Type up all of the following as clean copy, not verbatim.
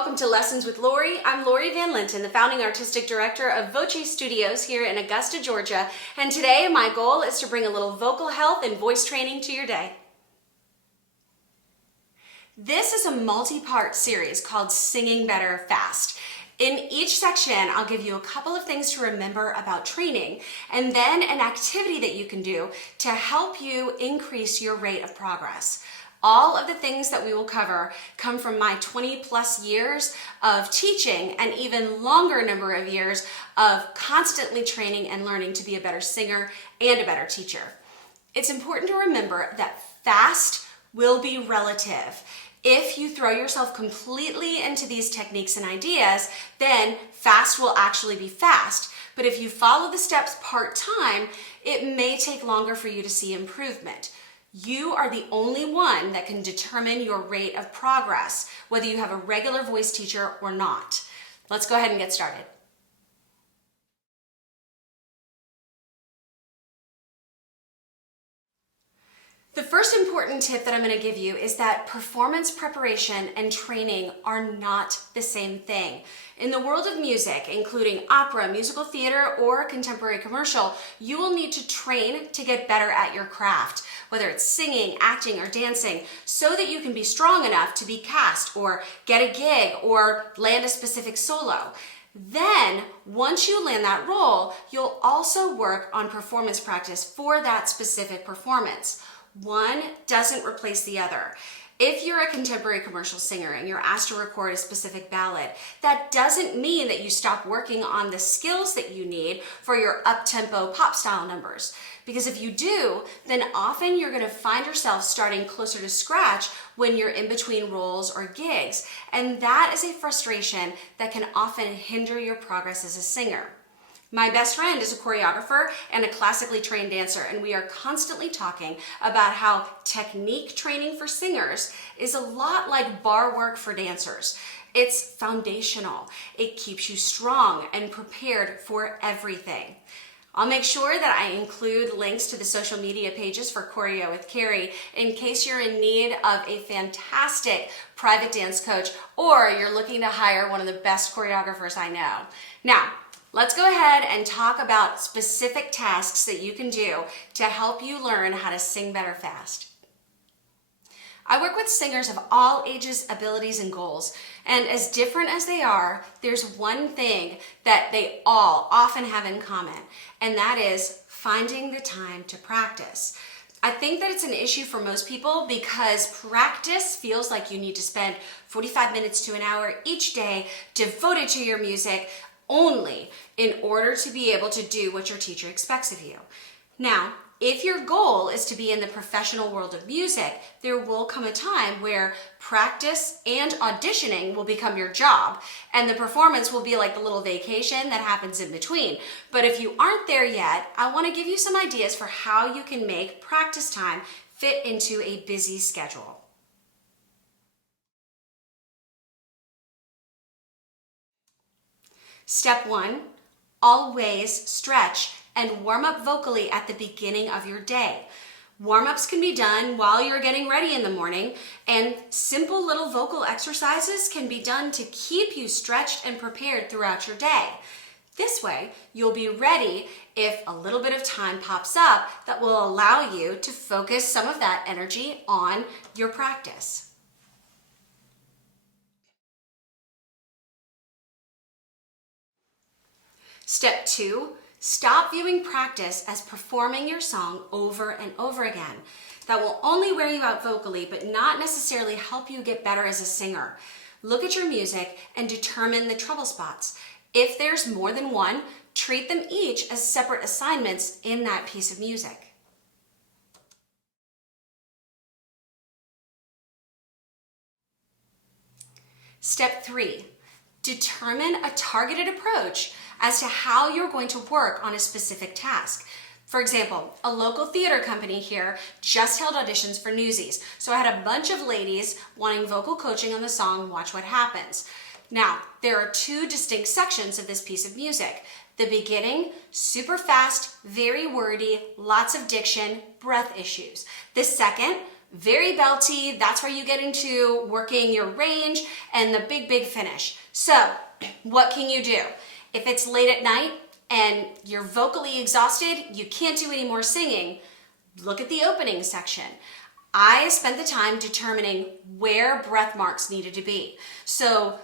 welcome to Lessons with Lori. I'm Lori Van Linton, the founding artistic director of VOCE Studios here in Augusta, Georgia. And today my goal is to bring a little vocal health and voice training to your day. This is a multi-part series called Singing Better Fast. In each section, I'll give you a couple of things to remember about training and then an activity that you can do to help you increase your rate of progress. All of the things that we will cover come from my 20 plus years of teaching and even longer number of years of constantly training and learning to be a better singer and a better teacher. It's important to remember that fast will be relative. If you throw yourself completely into these techniques and ideas, then fast will actually be fast. But if you follow the steps part-time, it may take longer for you to see improvement. You are the only one that can determine your rate of progress, whether you have a regular voice teacher or not. Let's go ahead and get started. The first important tip that I'm going to give you is that performance preparation and training are not the same thing. In the world of music, including opera, musical theater, or contemporary commercial, you will need to train to get better at your craft, whether it's singing, acting, or dancing, so that you can be strong enough to be cast or get a gig or land a specific solo. Then, once you land that role, you'll also work on performance practice for that specific performance. One doesn't replace the other. If you're a contemporary commercial singer and you're asked to record a specific ballad, that doesn't mean that you stop working on the skills that you need for your up-tempo pop style numbers. Because if you do, then often you're going to find yourself starting closer to scratch when you're in between roles or gigs. And that is a frustration that can often hinder your progress as a singer. My best friend is a choreographer and a classically trained dancer, and we are constantly talking about how technique training for singers is a lot like bar work for dancers. It's foundational. It keeps you strong and prepared for everything. I'll make sure that I include links to the social media pages for Choreo with Carrie in case you're in need of a fantastic private dance coach or you're looking to hire one of the best choreographers I know. Now, let's go ahead and talk about specific tasks that you can do to help you learn how to sing better fast. I work with singers of all ages, abilities, and goals, and as different as they are, there's one thing that they all often have in common, and that is finding the time to practice. I think that it's an issue for most people because practice feels like you need to spend 45 minutes to an hour each day devoted to your music only in order to be able to do what your teacher expects of you. Now, if your goal is to be in the professional world of music, there will come a time where practice and auditioning will become your job, and the performance will be like the little vacation that happens in between. But if you aren't there yet, I want to give you some ideas for how you can make practice time fit into a busy schedule. Step 1, always stretch and warm up vocally at the beginning of your day. Warm-ups can be done while you're getting ready in the morning, and simple little vocal exercises can be done to keep you stretched and prepared throughout your day. This way, you'll be ready if a little bit of time pops up that will allow you to focus some of that energy on your practice. Step 2, stop viewing practice as performing your song over and over again. That will only wear you out vocally, but not necessarily help you get better as a singer. Look at your music and determine the trouble spots. If there's more than one, treat them each as separate assignments in that piece of music. Step 3, determine a targeted approach as to how you're going to work on a specific task. For example, a local theater company here just held auditions for Newsies. So I had a bunch of ladies wanting vocal coaching on the song Watch What Happens. Now, there are two distinct sections of this piece of music. The beginning, super fast, very wordy, lots of diction, breath issues. The second, very belty. That's where you get into working your range and the big finish. So what can you do? If it's late at night and you're vocally exhausted, you can't do any more singing, look at the opening section. I spent the time determining where breath marks needed to be. So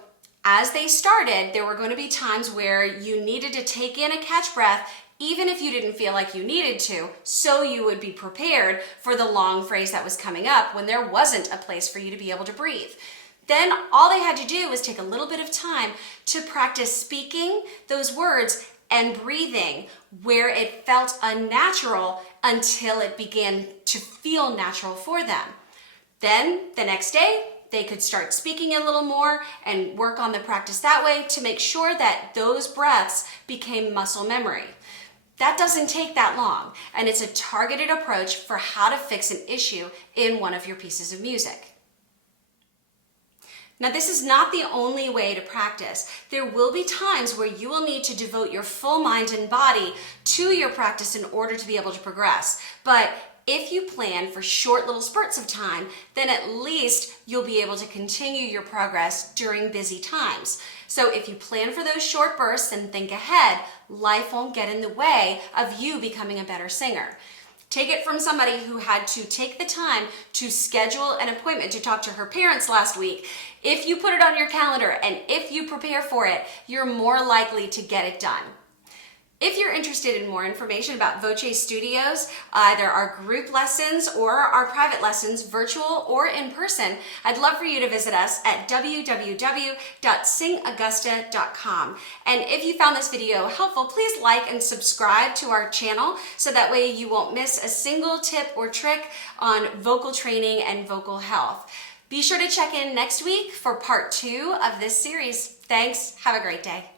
as they started, there were going to be times where you needed to take in a catch breath, even if you didn't feel like you needed to, so you would be prepared for the long phrase that was coming up when there wasn't a place for you to be able to breathe. Then all they had to do was take a little bit of time to practice speaking those words and breathing where it felt unnatural until it began to feel natural for them. Then the next day, they could start speaking a little more and work on the practice that way to make sure that those breaths became muscle memory. That doesn't take that long, and it's a targeted approach for how to fix an issue in one of your pieces of music. Now, this is not the only way to practice. There will be times where you will need to devote your full mind and body to your practice in order to be able to progress. But if you plan for short little spurts of time, then at least you'll be able to continue your progress during busy times. So if you plan for those short bursts and think ahead, life won't get in the way of you becoming a better singer. Take it from somebody who had to take the time to schedule an appointment to talk to her parents last week. If you put it on your calendar and if you prepare for it, you're more likely to get it done. If you're interested in more information about VOCE Studios, either our group lessons or our private lessons, virtual or in person, I'd love for you to visit us at www.singagusta.com. And if you found this video helpful, please like and subscribe to our channel so that way you won't miss a single tip or trick on vocal training and vocal health. Be sure to check in next week for part 2 of this series. Thanks. Have a great day.